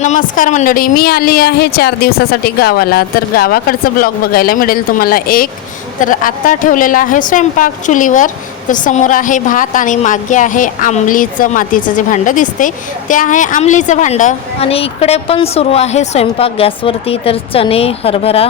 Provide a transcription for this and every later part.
नमस्कार मंडळी मी आली आहे चार दिवसासाठी गावाला. तर गावाकडचं ब्लॉग बघायला मिळेल तुम्हाला एक. तर आत्ता ठेवलेला आहे स्वयंपाक चुलीवर. तर समोर आहे भात आणि मागे आहे आंबलीचं मातीचं जे भांडं दिसते ते आहे आंबलीचं भांडं. आणि इकडे पण सुरू आहे स्वयंपाक. गॅसवरती तर चणे हरभरा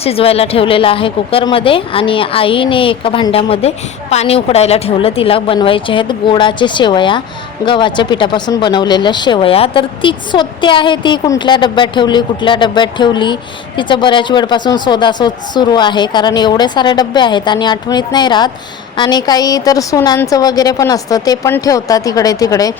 शिजवायला ठेवलेला आहे कुकरमध्ये आणि आईने एका भांड्यामध्ये पाणी उकडायला ठेवलं. तिला बनवायचे आहेत गोडाचे शेवया गव्हाच्या पिठापासून बनवलेल्या शेवया. तर तीच सोते आहे ती कुठल्या डब्यात ठेवली कुठल्या डब्यात ठेवली? तिचं बऱ्याच वेळपासून शोधाशोध सुरू आहे कारण एवढे सारे डबे आहेत आणि आठवणीत नाही राहत. आणि काही तर सुनांचं वगैरे पण असतं ते पण ठेवतात इकडे तिकडे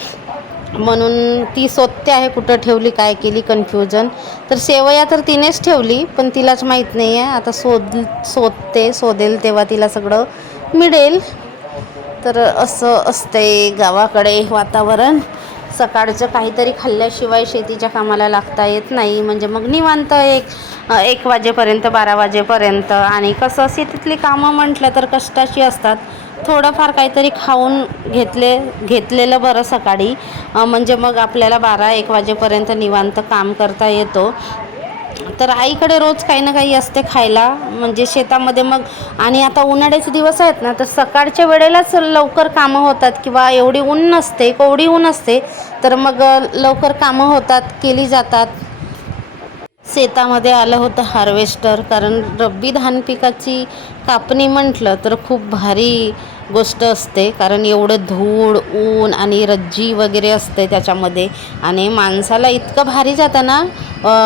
म्हणून ती शोधते आहे कुठं ठेवली काय केली कन्फ्युजन तर सेवया तर तिनेच ठेवली पण तिलाच माहीत नाही आहे आता शोध शोधते शोधेल तेव्हा तिला सगळं मिळेल. तर असं असते गावाकडे वातावरण. सकाळचं काहीतरी खाल्ल्याशिवाय शेतीच्या कामाला लागता येत नाही. म्हणजे मग निवांत एक एक वाजेपर्यंत बारा वाजेपर्यंत आणि कसं शेतीतली कामं म्हटलं तर कष्टाची असतात. थोडंफार काहीतरी खाऊन घेतले घेतलेलं बरं सकाळी. म्हणजे मग आपल्याला बारा एक वाजेपर्यंत निवांत काम करता येतो. तर आईकडे रोज काही ना काही असते खायला. म्हणजे शेतामध्ये मग आणि आता उन्हाळ्याचे दिवस आहेत ना तर सकाळच्या वेळेलाच लवकर कामं होतात किंवा एवढी ऊन नसते कोवडी ऊन असते. तर मग लवकर कामं होतात केली जातात. शेतामध्ये आलं होतं हार्वेस्टर कारण रब्बी धान पिकाची कापणी म्हटलं तर खूप भारी गोष्ट असते. कारण एवढं धूळ ऊन आणि रज्जी वगैरे असते त्याच्यामध्ये. आणि माणसाला इतकं भारी जातं ना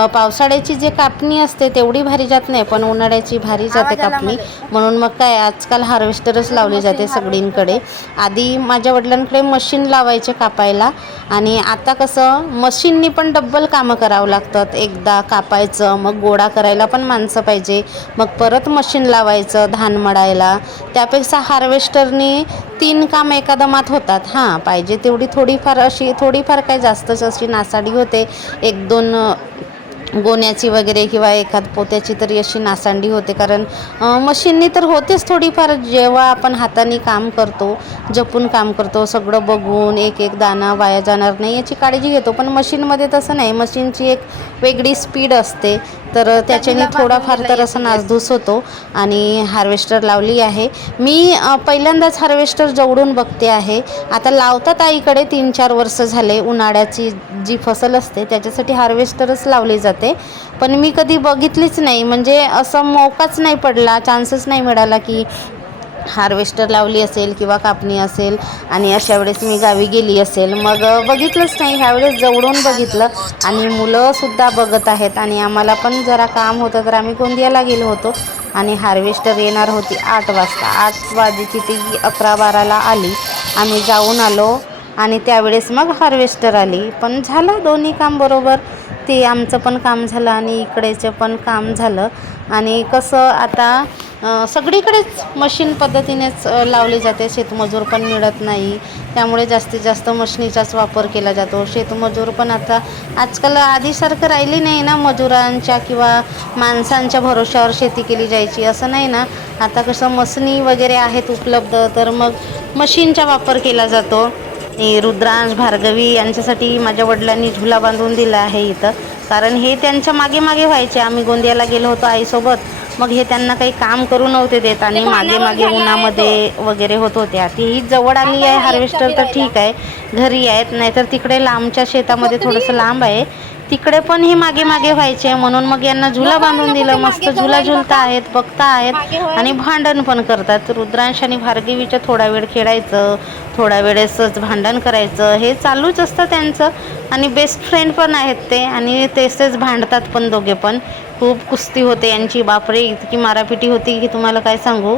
पावसाळ्याची जे कापणी असते तेवढी भारी जात नाही पण उन्हाळ्याची भारी जाते कापणी. म्हणून मग काय आजकाल हार्वेस्टरच लावले जाते सगळींकडे. आधी माझ्या वडिलांकडे मशीन लावायचे कापायला. आणि आता कसं मशीननी पण डब्बल कामं करावं लागतात. एकदा कापायचं मग गोळा करायला पण माणसं पाहिजे. मग परत मशीन लावायचं धान मळायला. त्यापेक्षा हार्वेस्टरनी तीन काम एका दमात होतात. हां पाहिजे तेवढी थोडीफार अशी थोडीफार काय जास्तच अशी नासाडी होते. एक दोन गोण्याची वगैरे किंवा एखाद पोत्याची तरी अशी नासांडी होते. कारण मशीननी तर होतेच थोडीफार. जेव्हा आपण हाताने काम करतो जपून काम करतो सगळं बघून एक एक दाणा वाया जाणार नाही याची काळजी घेतो. पण मशीनमध्ये तसं नाही. मशीनची एक वेगळी स्पीड असते. तर त्याच्याने थोडाफार तर असं नासधूस होतो आणि हार्वेस्टर लावली आहे. मी पहिल्यांदाच हार्वेस्टर जवळून बघते आहे. आता लावतात आईकडे तीन चार वर्ष झाले उन्हाळ्याची जी फसल असते त्याच्यासाठी हार्वेस्टरच लावली जाते. पण मी कधी बघितलीच नाही. म्हणजे असं मौकाच नाही पडला चान्सच नाही मिळाला की हार्वेस्टर लावली असेल किंवा कापणी असेल आणि अशा वेळेस मी गावी गेली असेल मग बघितलंच नाही. ह्यावेळेस जवळून बघितलं आणि मुलंसुद्धा बघत आहेत आणि आम्हाला पण जरा काम होतं तर आम्ही गोंदियाला गेलो होतो आणि हार्वेस्टर येणार होती आठ वाजता. आठ वाजेची ती अकरा बाराला आली. आम्ही जाऊन आलो आणि त्यावेळेस मग हार्वेस्टर आली. पण झालं दोन्ही काम बरोबर. ते आमचं पण काम झालं आणि इकडेचं पण काम झालं. आणि कसं आता सगळीकडेच मशीन पद्धतीनेच लावली जाते. शेतमजूर पण मिळत नाही. त्यामुळे जास्तीत जास्त मशनीचाच वापर केला जातो. शेतमजूर पण आता आजकाल आधीसारखं राहिली नाही ना मजुरांच्या किंवा माणसांच्या भरोश्यावर शेती केली जायची. असं नाही ना. आता कसं मशनी वगैरे आहेत उपलब्ध तर मग मशीनचा वापर केला जातो. रुद्रांश भार्गवी यांच्यासाठी माझ्या वडिलांनी झुला बांधून दिला आहे इथं. कारण हे त्यांच्या मागे मागे व्हायचे. आम्ही गोंदियाला गेलो होतो आईसोबत. मग हे त्यांना काही काम करू नव्हते देत आणि मागे मागे उन्हामध्ये वगैरे होत होत्या. ती ही जवळ आली आहे हार्वेस्टर तर ठीक आहे. घरी आहेत नाहीतर तिकडे लांबच्या शेतामध्ये थोडंसं लांब आहे. तिकडे पण हे मागे मागे व्हायचे म्हणून मग यांना झुला बांधून दिलं. मस्त झुला झुलता आहेत बघता आहेत. आणि भांडण पण करतात. रुद्रांश आणि भार्गवीच्या थोडा वेळ खेळायचं थोडा वेळेसच भांडण करायचं. हे चालूच असतं त्यांचं. आणि बेस्ट फ्रेंड पण आहेत ते. आणि तेच भांडतात पण दोघे पण. खूप कुस्ती होते यांची. बापरे इतकी मारापिटी होती की तुम्हाला काय सांगू?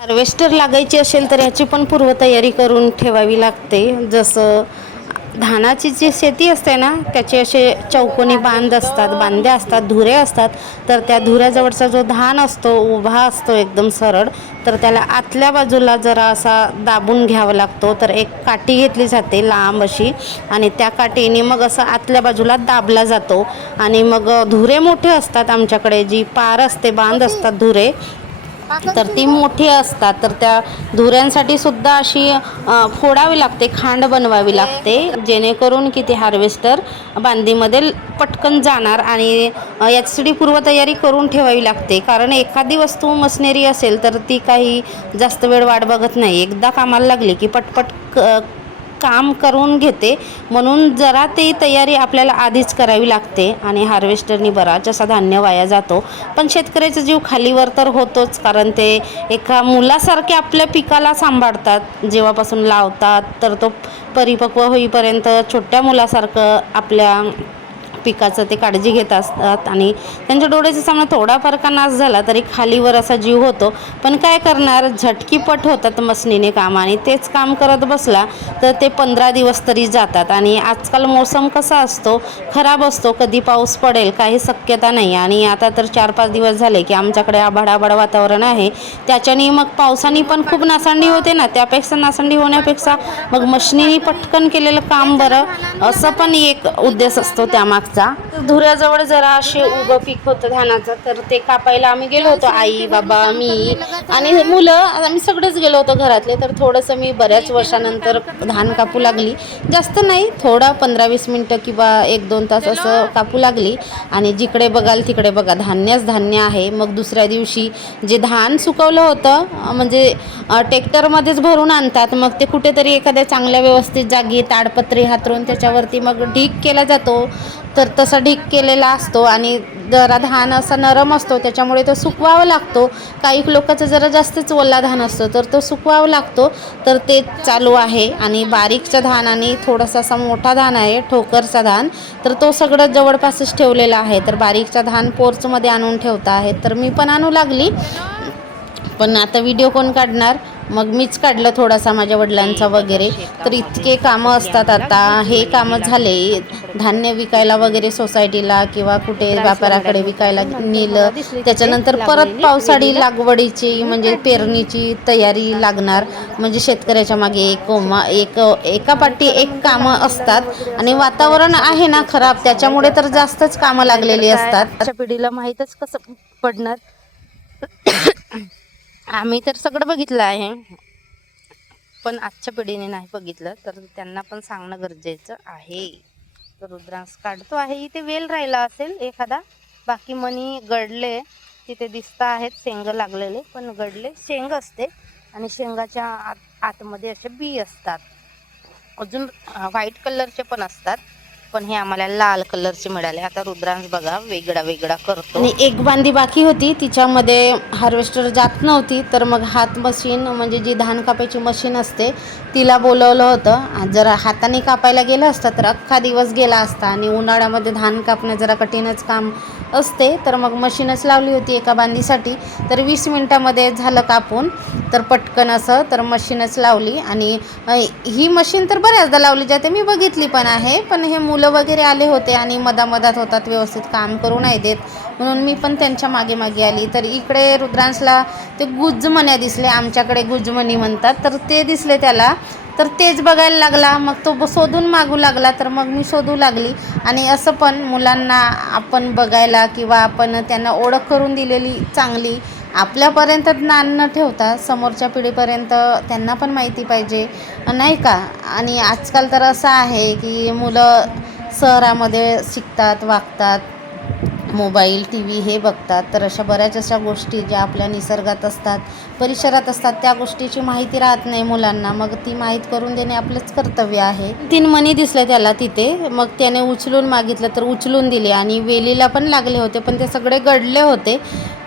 हार्वेस्टर लागायची असेल तर याची पण पूर्वतयारी करून ठेवावी लागते. जसं धानाची जी शेती असते ना त्याचे असे चौकोनी बांध असतात बांध्या असतात धुरे असतात. तर त्या धुऱ्याजवळचा जो धान असतो उभा असतो एकदम सरळ तर त्याला आतल्या बाजूला जरा असा दाबून घ्यावा लागतो. तर एक काठी घेतली जाते लांब अशी आणि त्या काठीने मग असं आतल्या बाजूला दाबला जातो. आणि मग धुरे मोठे असतात आमच्याकडे जी पार असते बांध असतात धुरे तर ती मोठी असतात. तर त्या धुऱ्यांसाठी सुद्धा अशी फोडावी लागते खांड बनवावी लागते. जेणेकरून की ते हार्वेस्टर बांधीमध्ये पटकन जाणार आणि याच्यासाठी पूर्वतयारी करून ठेवावी लागते. कारण एखादी वस्तू मशनरी असेल तर ती काही जास्त वेळ वाट बघत नाही. एकदा कामाला लागली की पटपट क काम करून घेते. म्हणून जरा ती तयारी आपल्याला आधीच करावी लागते आणि हार्वेस्टरनी बराच असा धान्य वाया जातो. पण शेतकऱ्याचा जीव खालीवर तर होतोच कारण ते एका मुलासारखे आपल्या पिकाला सांभाळतात. जेव्हापासून लावतात तर तो परिपक्व होईपर्यंत छोट्या मुलासारखं आपल्या पिकाचं ते काळजी घेत असतात आणि त्यांच्या डोळ्याच्या सामना थोडाफार का नाश झाला तरी खालीवर असा जीव होतो. पण काय करणार? झटकीपट होतात मसनीने काम आणि तेच काम करत बसला तर ते पंधरा दिवस तरी जातात आणि आजकाल मोसम कसा असतो? खराब असतो. कधी पाऊस पडेल काही शक्यता नाही आणि आता तर चार पाच दिवस झाले की आमच्याकडे आभाड आभाड वातावरण आहे. त्याच्याने मग पावसाने पण खूप नासांडी होते ना. त्यापेक्षा नासांडी होण्यापेक्षा मग मशनीने पटकन केलेलं काम बरं असं पण एक उद्देश असतो त्यामागचा. धुऱ्याजवळ जरा असे उभं पीक होतं धानाचं तर ते कापायला आम्ही गेलो होतो. आई बाबा मी आणि मुलं आम्ही सगळेच गेलो होतो घरातले तर थोडंसं मी बऱ्याच वर्षानंतर धान कापू लागली. जास्त नाही थोडा पंधरा वीस मिनटं किंवा एक दोन तास असं कापू लागली. आणि जिकडे बघाल तिकडे बघा धान्यच धान्य आहे. मग दुसऱ्या दिवशी जे धान सुकवलं होतं म्हणजे ट्रॅक्टरमध्येच भरून आणतात मग ते कुठेतरी एखाद्या चांगल्या व्यवस्थित जागी ताडपत्री हातरून त्याच्यावरती मग ढीक केला जातो. तर तर तसा ढीक केलेला असतो आणि जरा धान असा नरम असतो त्याच्यामुळे तो सुकवावा लागतो. काही लोकांचा जरा जास्तच ओला धान असतो तर तो सुकवावा लागतो. तर ते चालू आहे आणि बारीकचा धान आणि थोडासा असा मोठा धान आहे ठोकरचा धान. तर तो सगळं जवळपासच ठेवलेला आहे. तर बारीकचा धान पोर्चमध्ये आणून ठेवता आहे तर मी पण आणू लागली. पण आता व्हिडिओ कोण काढणार? मग मीच काढलं थोडासा माझ्या वडिलांचा वगैरे. तर इतके कामं असतात आता. हे कामं झाले. धान्य विकायला वगैरे सोसायटीला किंवा कुठे व्यापाराकडे विकायला नेलं. त्याच्यानंतर परत पावसाळी लागवडीची म्हणजे पेरणीची तयारी लागणार. म्हणजे शेतकऱ्याच्या मागे एक एक एका पाठी एक कामं असतात. आणि वातावरण आहे ना खराब त्याच्यामुळे तर जास्तच कामं लागलेली असतात. आजच्या पिढीला माहीतच कसं पडणार. आम्ही तर सगळं बघितलं आहे. पण आजच्या पिढीने नाही बघितलं तर त्यांना पण सांगणं गरजेचं आहे. तर रुद्रांश काढतो. आहे इथे वेल राहिला असेल एखादा. बाकी मनी गडले तिथे दिसत आहेत शेंग लागलेले पण गडले शेंग असते आणि शेंगाच्या आत आतमध्ये असे बी असतात. अजून व्हाईट कलरचे पण असतात. पण हे आम्हाला लाल कलरचे मिळाले. आता रुद्रांश बघा वेगळा वेगळा करतो. आणि एक बांधी बाकी होती. तिच्यामध्ये हार्वेस्टर जात नव्हती. तर मग हात मशीन म्हणजे जी धान कापायची मशीन असते तिला बोलवलं होतं. जर हाताने कापायला गेलं असतं तर अख्खा दिवस गेला असता. आणि उन्हाळ्यामध्ये धान कापणं जरा कठीणच काम असते. तर मग मशीनच लावली होती एका बांधीसाठी तर वीस मिनटामध्ये झालं कापून. तर पटकन असं तर मशीनच लावली आणि ही मशीन तर बऱ्याचदा लावली जाते. मी बघितली पण आहे पण हे मुलं वगैरे आले होते आणि मधामधात होतात व्यवस्थित काम करू नाही देत. म्हणून मी पण त्यांच्या मागे मागे आली. तर इकडे रुद्रांशला ते गुजमण्या दिसले आमच्याकडे गुजमणी म्हणतात. तर ते दिसले त्याला. तर तेच बघायला लागला. मग तो शोधून मागू लागला. तर मग मी शोधू लागली. आणि असं पण मुलांना आपण बघायला किंवा आपण त्यांना ओळख करून दिलेली चांगली आपल्यापर्यंत ज्ञान न ठेवता समोरच्या पिढीपर्यंत त्यांना पण माहिती पाहिजे. नाही का? आणि आजकाल तर असं आहे की मुलं शहरामध्ये शिकतात वागतात. मोबाईल टी व्ही हे बघतात. तर अशा बऱ्याच अशा गोष्टी ज्या आपल्या निसर्गात असतात परिसरात असतात त्या गोष्टीची माहिती राहत नाही मुलांना. मग ती माहीत करून देणे आपलंच कर्तव्य आहे. तीन मणी दिसले त्याला तिथे. मग त्याने उचलून मागितलं तर उचलून दिले आणि वेलीला पण लागले होते पण ते सगळे गडले होते.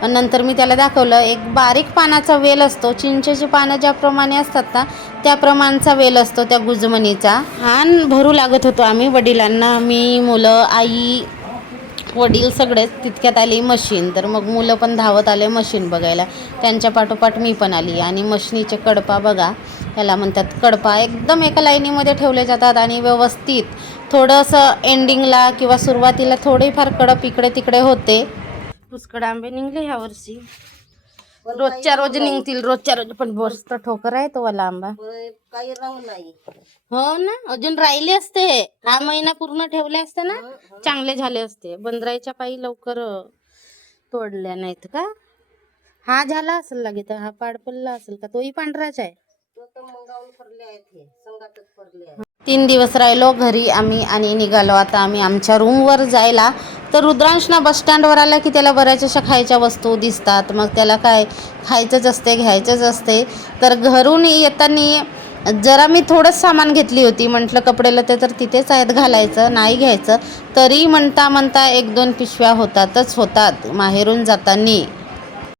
नंतर मी त्याला दाखवलं एक बारीक पानाचा वेल असतो. चिंचेची पानं ज्याप्रमाणे असतात ना त्या प्रमाणचा वेल असतो त्या गुजमणीचा. हान भरू लागत होतो आम्ही वडिलांना. मी मुलं आई वडील सगळेच तितक्यात आली मशीन तर मग मुलं पण धावत आले मशीन बघायला. त्यांच्या पाठोपाठ मी पण आली. आणि मशनीचे कडपा बघा याला म्हणतात कडपा. एकदम एका लाईनीमध्ये ठेवले जातात आणि व्यवस्थित थोडंसं एंडिंगला किंवा सुरुवातीला थोडेफार कडप इकडे तिकडे होते. पुष्कळ आंबे निघले ह्यावर्षी रोजच्या रोज निघतील रोजच्या रोज पण मस्त ठोकर आहे तो वाला आंबा काही राहू नाही. हो ना अजून राहिले असते. हा महिना पूर्ण ठेवले असते ना? चांगले झाले असते. बंदराईच्या पायी लवकर तोडल्या नाहीत का? हा झाला असेल लागे तर हा पाड पडला असेल का? तोही पांढराच आहे. तीन दिवस राहिलो घरी आम्ही आणि निघालो. आता आम्ही आमच्या रूमवर जायला. तर रुद्रांशना बसस्टँडवर आला की त्याला बऱ्याच अशा खायच्या वस्तू दिसतात. मग त्याला काय खायचंच असते घ्यायचंच असते. तर घरून येताना जरा मी थोडंच सामान घेतली होती. म्हटलं कपडे लते तर तिथेच आहेत घालायचं नाही घ्यायचं. तरी म्हणता म्हणता एक दोन पिशव्या होतातच होतात माहेरून जाताना.